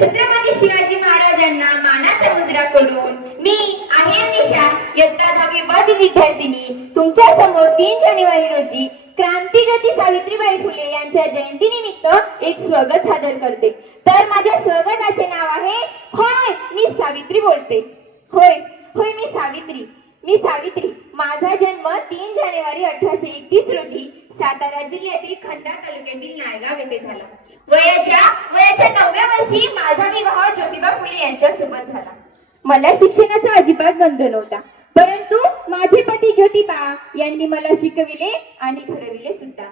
छत्रपती शिवाजी महाराजांना मानाचा मुजरा करून मी आहेर निशा इयत्ता दहावी ब विद्यार्थिनी तुमच्यासमोर तीन जानेवारी रोजी क्रांतीज्योती सावित्रीबाई फुले यांच्या जयंतीनिमित्त एक स्वागत सादर करते. तर माझ्या स्वागताचे नाव आहे होय मी सावित्री बोलते. होय होय मी सावित्री. मी सावित्री. माझा जन्म तीन जानेवारी अठराशे एकतीस रोजी सातारा जिल्ह्यातील खंडा तालुक्यातील नायगाव येथे झाला. वयाच्या वयाच्या नवव्या वर्षी माझा विवाह ज्योतिबा फुले यांच्यासोबत झाला. मला शिक्षणाचा अजिबात बंध नव्हता. परंतु माझे पती ज्योतिबा यांनी मला शिकविले आणि घडविले सुद्धा.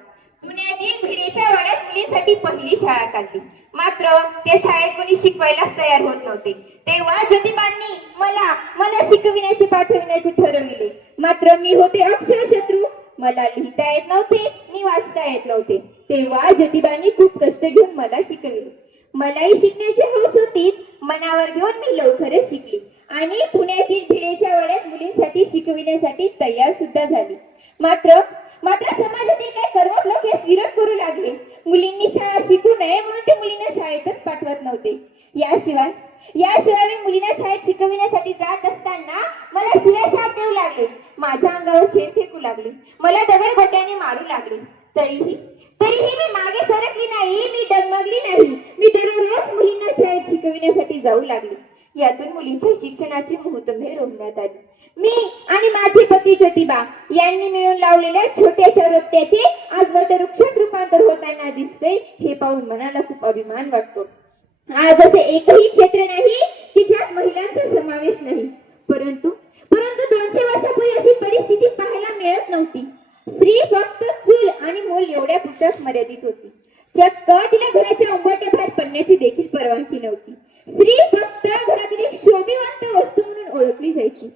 पुण्यातील भिडेच्या वाड्यात मुलींसाठी पहिली शाळा काढली. मात्र त्या शाळेत कोणी शिकवायलाच तयार होत नव्हते. तेव्हा ज्योतिबांनी मला मला शिकविण्याचे पाठविण्याचे ठरविले. मात्र मी होते अक्षरशत्रू मला लिहिता येत नव्हते मी वाचता येत नव्हते. तेव्हा ज्योतिबांनी खूप कष्ट घेऊन मला शिकविले. मलाही शिकण्याची हौस होती मनावर घेऊन मी लवकरच शिकली. आणि पुण्यातील भिडेच्या वेळेत मुलींसाठी शिकविण्यासाठी तयार सुद्धा झाली. मात्र मात्र समाजातील काही कर्मक लोक यास विरोध करू लागले. मुलींनी शाळा शिकू नये म्हणून ते मुलींना शाळेतच पाठवत नव्हते. याशिवाय याशिवाय मी मुलींना शाळेत शिकविण्यासाठी जात असताना मला शिव्या देऊ लागले. माझ्या अंगावर शेण फेकू लागले. मला दगडगोट्याने मारू लागले. तरीही तरीही मी मागे सरकली नाही मी डगमगली नाही. मी दररोज मुलींना शाळेत शिकविण्यासाठी जाऊ लागले. यातून मुलींच्या शिक्षणाची मुहूर्तमे रोखण्यात आली. मी आणि माझे पती ज्योतिबा यांनी मिळून लावलेल्या छोट्याशा रोपट्याचे आज वटवृक्षात रूपांतर होताना दिसते हे पाहून मनाला खूप अभिमान वाटतो. आज असे एकही क्षेत्र नाही की ज्यात महिलांचा समावेश नाही. परंतु परंतु दोनशे वर्षापूर्वी अशी परिस्थिती पाहायला मिळत नव्हती. स्त्री फक्त चूल आणि मूल एवढ्या पुरतच मर्यादित होती. चक्क तिला घराच्या उंबरट्या बाहेर पडण्याची देखील परवानगी नव्हती. स्त्री फक्त घरातील एक शोभिवंत वस्तू म्हणून ओळखली जायची.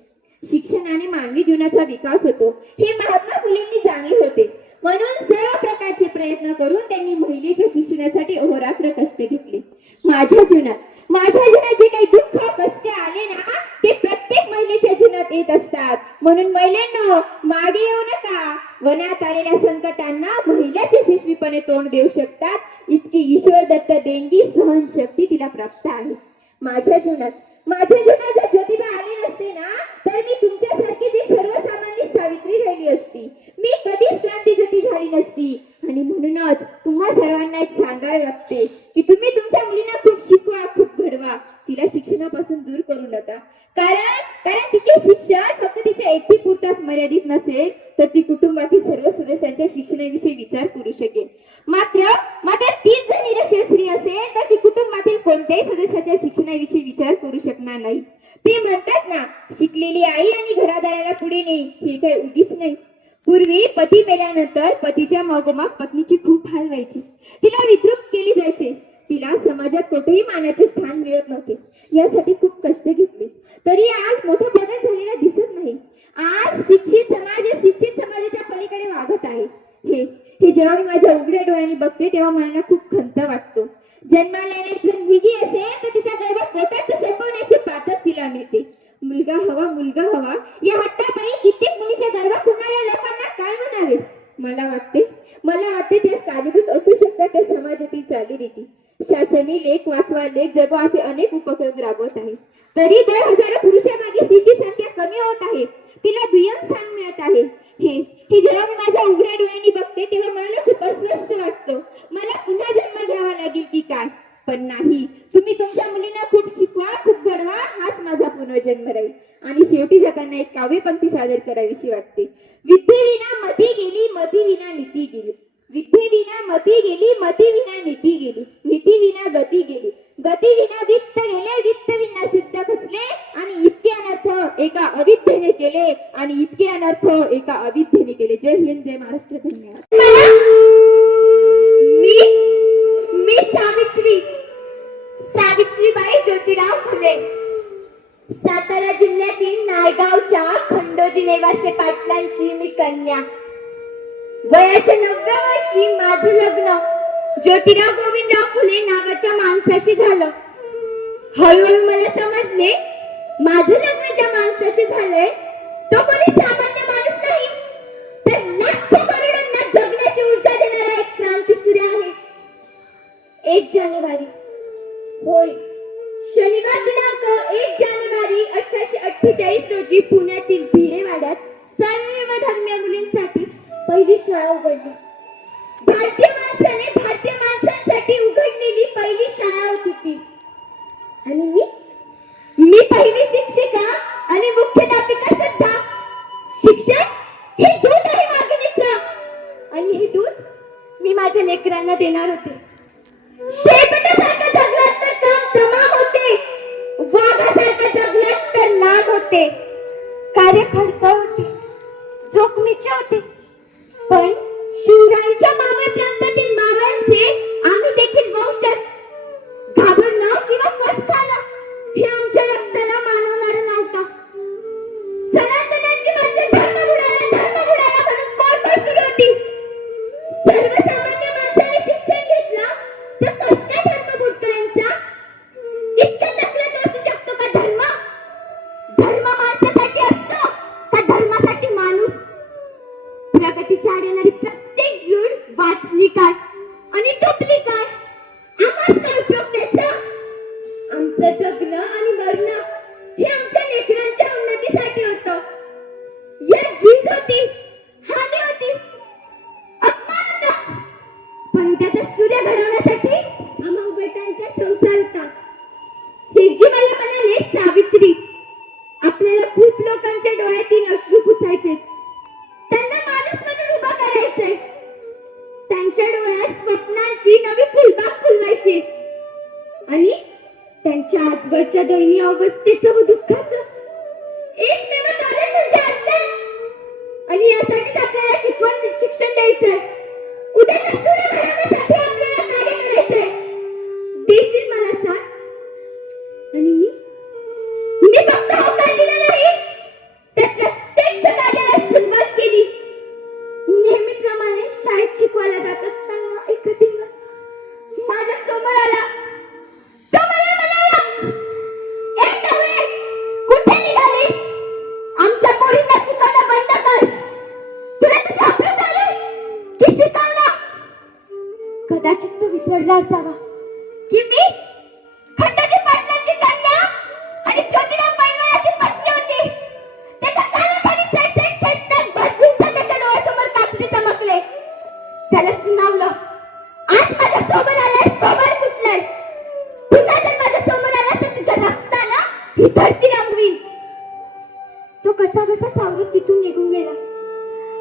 शिक्षणाने मानवी जीवनाचा विकास होतो हे महात्मा फुलेंनी जाणले होते. म्हणून सर्व प्रकारचे प्रयत्न करून त्यांनी महिलेच्या शिक्षणासाठी अहोरात्र कष्ट घेतले. माझ्या जीवनात माझ्या जीवनात जे काही दुःख कष्ट आले ना ते प्रत्येक महिलेच्या जीवनात येत असतात. म्हणून महिलांना मागे येऊ नका. वनात आलेल्या संकटांना महिलाच यशस्वीपणे तोंड देऊ शकतात. इतकी ईश्वर दत्त देणगी सहनशक्ती तिला प्राप्त आहे. माझ्या जीवनात माझ्या जीवनात जर ज्योतिबा आले नसते ना तर मी तुमच्यासारखी एक सर्वसामान्य सावित्री राहिली असती. मी कधीच क्रांती ज्योती झाली नसती. आणि म्हणूनच तुम्हा सर्वांना एक सांगावे लागते की तुम्ही तुमच्या मुलींना खूप शिकवा खूप घडवा. तिला शिक्षणापासून दूर करू नका. कारण कारण तिचे शिक्षण फक्त तिच्या एकटी पुरताच मर्यादित नसेल तर ती कुटुंबातील सर्व सदस्यांच्या शिक्षणाविषयी विचार करू शकेल. मात्र मात्र तीच जर निरक्षर स्त्री असेल तर ती कुटुंबातील कोणत्याही सदस्याच्या शिक्षणाविषयी विचार करू शकणार नाही. ते म्हणतात ना शिकलेली आई आणि घरादाराला पुढे नेई हे काही उगीच नाही. पूर्वी पती मेल्यानंतर पतीच्या मागोमाग पत्नीची खूप हाल व्हायची. तिला विद्रूप केली जायचे. तिला समाजात कुठेही मानाचे स्थान मिळत नव्हते. यासाठी खूप कष्ट घेतले. तरी आज मोठा बदल झालेला दिसत नाही. आज शिक्षित समाज शिक्षित समाजाच्या पलीकडे वागत आहे. हे हे जेव्हा मी माझ्या उघड्या डोळ्यांनी बघते तेव्हा मनाला खूप खंत वाटतो. जन्माला येण्याची जर मुलगी असेल तर तिचा गर्भ पोटात संपवण्याची पातच तिला मिळते. मुलगा हवा मुलगा हवा. या हट्टापायी कित्येक मुलीच्या गर्भात कुणाऱ्या लोकांना काय म्हणावे? मला वाटते मला वाटते त्यास कारणीभूत असू शकतात त्या समाजातील चालीरीती. शासनी लेख वाचवा लेख जगवा असे अनेक उपक्रम राबवत आहेत तरी दर हजारो पुरुषामागे स्त्रीची संख्या कमी होत आहे तिला दुय्यम स्थान मिळत आहे. हे हे जेव्हा मी माझ्या उघड्या डोळ्यांनी बघते तेव्हा मला खूप अस्वस्थ वाटतं. मला पुन्हा जन्म घ्यावा लागेल की काय? पण नाही. तुम्ही तुमच्या मुलींना खूप शिकवा खूप घडवा हाच माझा पुनर्जन्म राहील. आणि शेवटी जाताना एक काव्य पंक्ती सादर करावीशी वाटते. विद्येविना मती गेली मती विना नीती गेली. विद्येविना मती गेली मती विना नीती गेली. नीती विना गती गेली. गती विना वित्त गेले वित्त विना शुद्ध आणि इतके अनर्थ एका अविद्येने केले आणि इतके अनर्थ एका अविद्येने केले. जय हिंद जय महाराष्ट्र धन्यवाद. मी मी सावित्री सावित्रीबाई ज्योतिराव फुले. सातारा जिल्ह्यातील नायगावच्या खंडोजी नेवासे पाटलांची मी कन्या. वयाच्या नवव्या वर्षी माझं लग्न ज्योतिराव गोविंदराव फुले नावाच्या माणसाशी झालं. हळूहळू मला समजले माझं लग्न ज्या माणसाशी झालंय तो कोणी सामान्य माणूस नाही. तर लाखो करोडांना जगण्याची ऊर्जा देणारा एक क्रांती सूर्य आहे. एक जानेवारी. होय. शनिवार दिनांक एक जानेवारी अठराशे अठ्ठेचाळीस रोजी पुण्यातील भिरेवाड्यात सर्व धर्मीय मुलींसाठी पहिली शाळा उघडली. भारतीय माणसाने भारतीय माणसांसाठी उघडलेली पहिली शाळा होती ती. आणि मी मी पहिली शिक्षिका आणि मुख्याध्यापिका सुद्धा शिक्षण हे दूध आहे माझे मित्र. आणि हे दूध मी माझ्या लेकरांना देणार होते. शेपटासारखं जगलात तर काम तमाम होते. वाघासारखं जगलात तर नाम होते. कार्य खडतर होते. जोखमीचे होते. पण शिवरायांच्या मावळ प्रांतातील मावळांचे आम्ही देखील वंशज. घाबर रात्री आपल्याला खूप लोकांच्या डोळ्यातील अश्रू पुसायचे. त्यांना माणूस म्हणून उभा करायचंय त्यांच्या डोळ्यात स्वप्नांची नवी फुलबाग फुलवायची. आणि त्यांच्या आजवरच्या दयनीय अवस्थेचं व दुःखाचं एकमेव कारण म्हणजे अज्ञान आणि यासाठीच आपल्याला शिकवण शिक्षण द्यायचंय. उद्या सूर्य आपल्याला कार्य करायचंय. देशील मला शाळेत शिकवायला जात असताना एक माझ्यासमोर आला. विद्यार्थी ही धरती तो कसा बसा सावरत तिथून निघून गेला.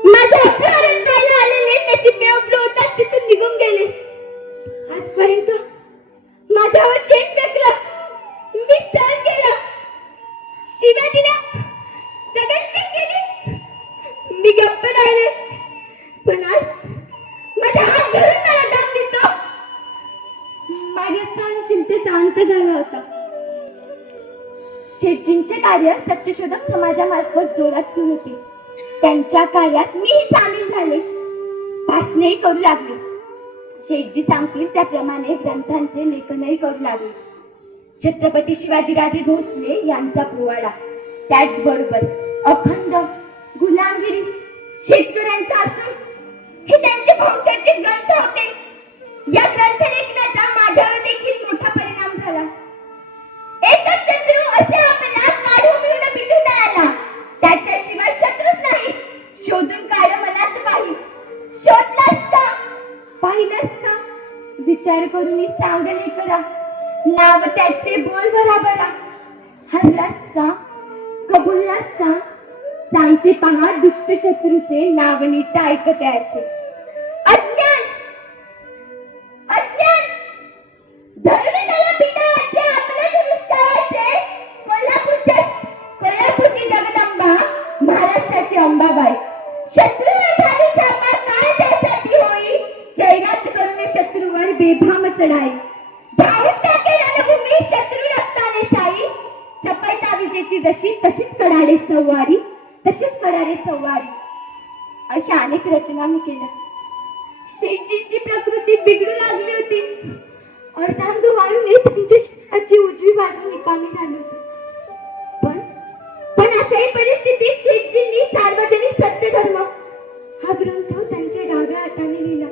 माझा अपहरण पाहायला आलेले त्याची मेव होतात तिथून निघून गेले. आजपर्यंत माझ्यावर शेण फेकलं. मी सहन केलं. शिव्या दिल्या. दगडफेक केली. मी गप्प राहिले. पण आज माझा हात धरून मला दाम देतो. माझ्या सहनशीलतेचा अंत झाला होता. शेटजींचे कार्य सत्यशोधक समाजामार्फत जोरात सुरू होते. त्यांच्या कार्यात मीही सामील झाले. भाषणेही करू लागले. शेटजी सांगतील त्याप्रमाणे ग्रंथांचे लेखनही करू लागले. छत्रपती शिवाजीराजे भोसले यांचा पोवाडा. त्याचबरोबर अखंड गुलामगिरी शेतकऱ्यांचा असून हे त्यांचे बहुचर्चित ग्रंथ होते. या ग्रंथ लेखनाचा माझ्यावर देखील मोठा परिणाम एकच शत्रू असे आपल्याला काढून मिळून पिटून आला त्याच्याशिवाय शत्रूच नाही. शोधून काढ मनात पाहिजे शोधलास का? पाहिलंस का? विचार करून सांगले करा. नाव त्याचे बोल बराबरा. हरलास का? कबुललास का? सांगते पहा दुष्ट शत्रूचे नाव नीट ऐकत यायचे चपळता जशी तशीच कडाडे सव्वारी तशीच कडाडे सव्वारी. अशा अनेक रचना मी केल्या. शेठजींची प्रकृती बिघडू लागली होती. अर्धांग वाळून तिच्या शरीराची उजवी बाजू निकामी झाली होती. पण पण अशाही परिस्थितीत शेठजींनी सार्वजनिक सत्य धर्म हा ग्रंथ त्यांच्या डाव्या हाताने लिहिला.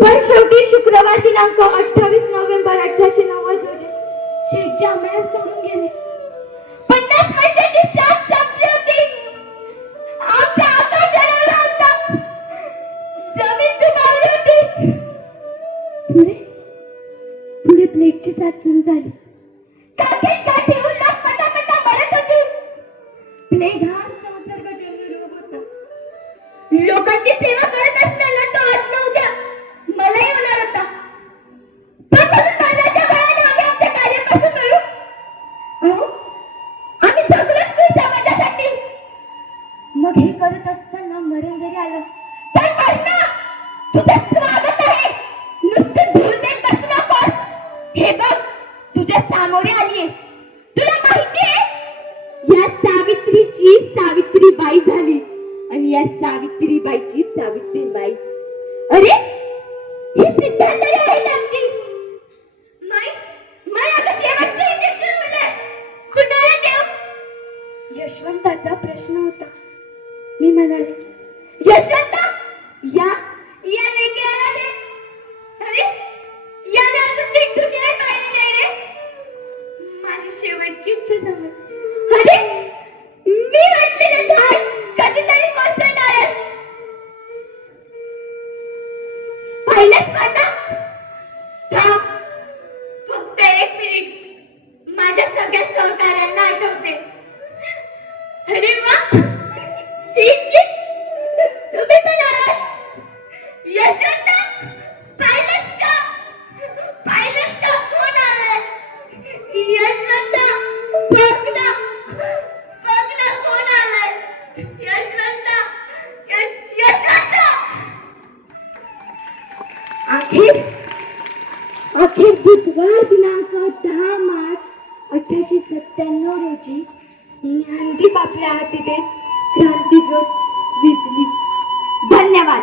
पण शेवटी शुक्रवार दिनांक अठ्ठावीस नोव्हेंबर अठराशे नव्वद रोजी शेठजी आम्हाला सोडून गेले. पन्नास वर्षाची साथ संपली होती. आमचा आकाश हरवला होता. जमीन दुखावली होती. पुढे? पुढे प्लेगची साथ सुरू झाली. त्या सावित्रीबाईची सावित्रीबाई. अरे ही सिद्धांतरी आहेत आमची. आता शेवटचं इंजेक्शन उरलंय. कुणाला देऊ यशवंताचा प्रश्न होता. मी म्हणाले यशवंत अखेर अखेर बुधवार दिनांक दहा मार्च अठराशे सत्त्याण्णव रोजी ज्ञानदीप आपल्या हाती देत क्रांतीज्योत विजली धन्यवाद.